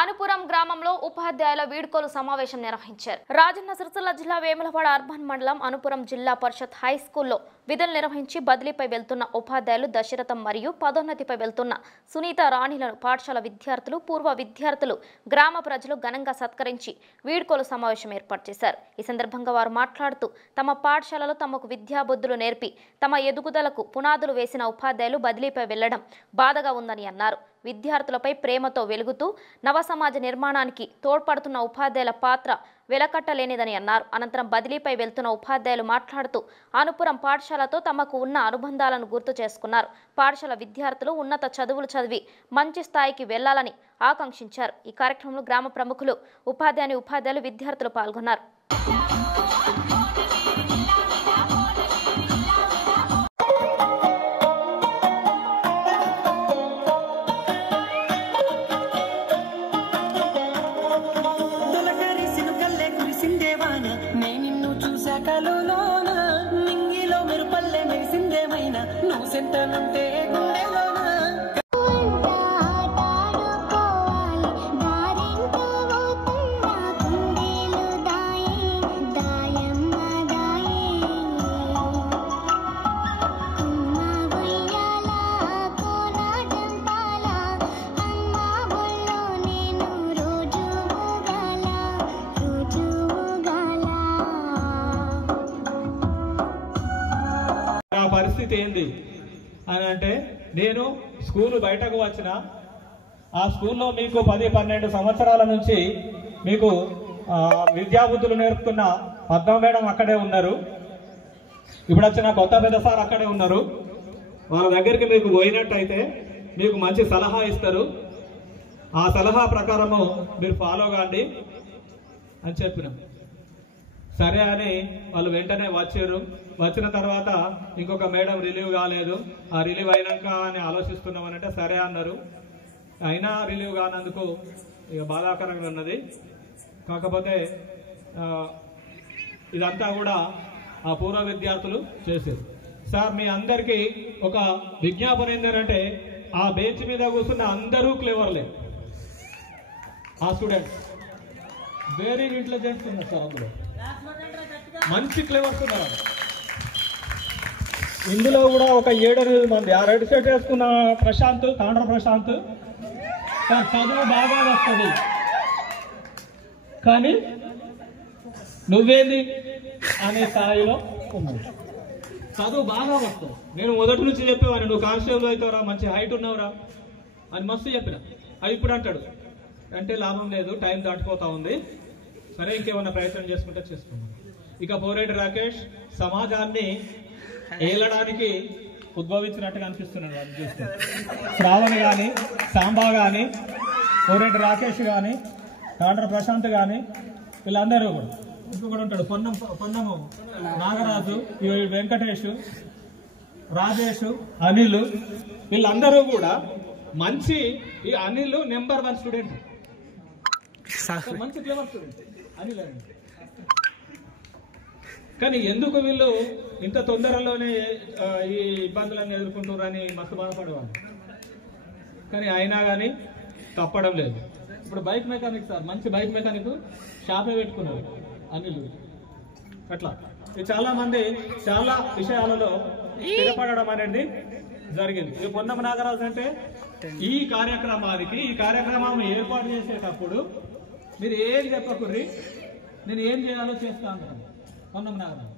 అనుపురం గ్రామంలో ఉపాధ్యాయుల వీడ్కోలు సమావేశం నిర్వహించారు. రాజన్న సిరిసిల్ల జిల్లా వేములవాడ అర్బన్ మండలం అనుపురం జిల్లా పరిషత్ హై స్కూల్లో విధులు నిర్వహించి బదిలీపై వెళ్తున్న ఉపాధ్యాయులు దశరథం మరియు పదోన్నతిపై వెళ్తున్న సునీత రాణిలను పాఠశాల విద్యార్థులు, పూర్వ విద్యార్థులు, గ్రామ ప్రజలు ఘనంగా సత్కరించి వీడ్కోలు సమావేశం ఏర్పాటు చేశారు. ఈ సందర్భంగా వారు మాట్లాడుతూ తమ పాఠశాలలో తమకు విద్యాబుద్ధులు నేర్పి తమ ఎదుగుదలకు పునాదులు వేసిన ఉపాధ్యాయులు బదిలీపై వెళ్లడం బాధగా ఉందని అన్నారు. విద్యార్థులపై ప్రేమతో వెలుగుతూ నవ సమాజ నిర్మాణానికి తోడ్పడుతున్న ఉపాధ్యాయుల పాత్ర వెలకట్టలేనిదని అన్నారు. అనంతరం బదిలీపై వెళ్తున్న ఉపాధ్యాయులు మాట్లాడుతూ అనుపురం పాఠశాలతో తమకు ఉన్న అనుబంధాలను గుర్తు చేసుకున్నారు. పాఠశాల విద్యార్థులు ఉన్నత చదువులు చదివి మంచి స్థాయికి వెళ్లాలని ఆకాంక్షించారు. ఈ కార్యక్రమంలో గ్రామ ప్రముఖులు, ఉపాధ్యాయులు, విద్యార్థులు పాల్గొన్నారు. పరిస్థితి ఏంది అని అంటే, నేను స్కూల్ బయటకు వచ్చిన ఆ స్కూల్లో మీకు 10-12 సంవత్సరాల నుంచి మీకు విద్యాబుద్ధులు నేర్పుతున్న పద్మ మేడం అక్కడే ఉన్నారు. ఇప్పుడు వచ్చిన కొత్త పెద్ద సార్ అక్కడే ఉన్నారు. వాళ్ళ దగ్గరికి మీకు పోయినట్టయితే మీకు మంచి సలహా ఇస్తారు. ఆ సలహా ప్రకారము మీరు ఫాలో కాండి అని చెప్పినాం. సరే అని వాళ్ళు వెంటనే వచ్చారు. వచ్చిన తర్వాత ఇంకొక మేడం రిలీవ్ కాలేదు. ఆ రిలీవ్ అయినాక అని ఆలోచిస్తున్నామనంటే సరే అన్నారు. అయినా రిలీవ్ కానందుకు ఇక బాధాకరంగా ఉన్నది. కాకపోతే ఇదంతా కూడా ఆ పూర్వ విద్యార్థులు చేశారు. సార్, మీ అందరికీ ఒక విజ్ఞాపన ఏంటంటే, ఆ బెంచ్ మీద కూర్చున్న అందరూ క్లేవర్లే. ఆ స్టూడెంట్స్ వెరీ ఇంటెలిజెంట్ ఉన్నారు సార్. అందులో మంచి క్లేవర్స్ ఉన్నారు. ఇందులో కూడా ఒక 7-8 మంది ఆ రెడ్ షర్ట్ వేసుకున్న ప్రశాంత్, తాండ్ర ప్రశాంత్, చదువు బాగా వస్తుంది కానీ నువ్వేంది అనే స్థాయిలో ఉన్నావు. చదువు బాగా వస్తుంది. నేను మొదటి నుంచి చెప్పేవాడిని, నువ్వు కానిస్టేబుల్ అవుతావురా, మంచి హైట్ ఉన్నావురా అని మస్తు చెప్పిన. అది ఇప్పుడు అంటాడు అంటే లాభం లేదు, టైం దాటిపోతా ఉంది, సరే ఇంకేమన్నా ప్రయత్నం చేసుకుంటే చేసుకున్నాను. ఇక పోరెడ్డి రాకేష్ సమాజాన్ని ఏలడానికి ఉద్భవించినట్టుగా అనిపిస్తున్నాడు. అది చూస్తే శ్రావణ్ కానీ, సాంబా కానీ, పోరెడ్డి రాకేష్ కానీ, తాండ్ర ప్రశాంత్ కానీ, వీళ్ళందరూ కూడా ఇంకొకటి ఉంటాడు పొన్నము నాగరాజు, వెంకటేష్, రాజేష్, అనిల్, వీళ్ళందరూ కూడా మంచి. ఈ అనిల్ నెంబర్ 1 స్టూడెంట్, మంచి క్లేవర్ స్టూడెంట్ అనిల్. కానీ ఎందుకు వీళ్ళు ఇంత తొందరలోనే ఈ ఇబ్బందులను ఎదుర్కొంటున్నారని మస్తు బాధపడేవాళ్ళు. కానీ అయినా కానీ తప్పడం లేదు. ఇప్పుడు బైక్ మెకానిక్ సార్, మంచి బైక్ మెకానిక్ షాపే పెట్టుకున్నారు అనిల్. అట్లా చాలా మంది చాలా విషయాలలో స్థిరపడడం అనేది జరిగింది. ఇది పొన్నమ నాగరాజు అంటే ఈ కార్యక్రమం ఏర్పాటు చేసేటప్పుడు మీరు ఏం చెప్పకుర్రి, నేను ఏం చేయాలో చేస్తా అంటాను. పొన్నమ నాగరాజు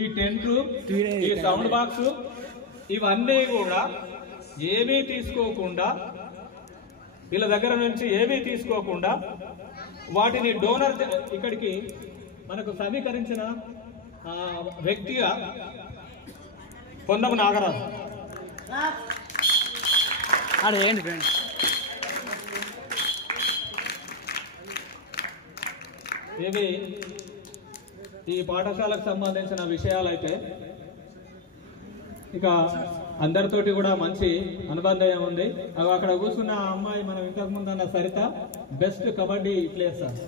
ఈ టెంట్, ఈ సౌండ్ బాక్స్, ఇవన్నీ కూడా ఏమీ తీసుకోకుండా, వీళ్ళ దగ్గర నుంచి ఏమీ తీసుకోకుండా వాటిని డోనర్ ఇక్కడికి మనకు సమీకరించిన వ్యక్తిగా పొన్నమ నాగరాజు. ఇవి ఈ పాఠశాలకు సంబంధించిన విషయాలైతే ఇక అందరితోటి కూడా మంచి అనుబంధం ఉంది. అక్కడ కూర్చున్న అమ్మాయి మనం ఇంతకు ముందు అన్న Saritha best kabaddi player sir.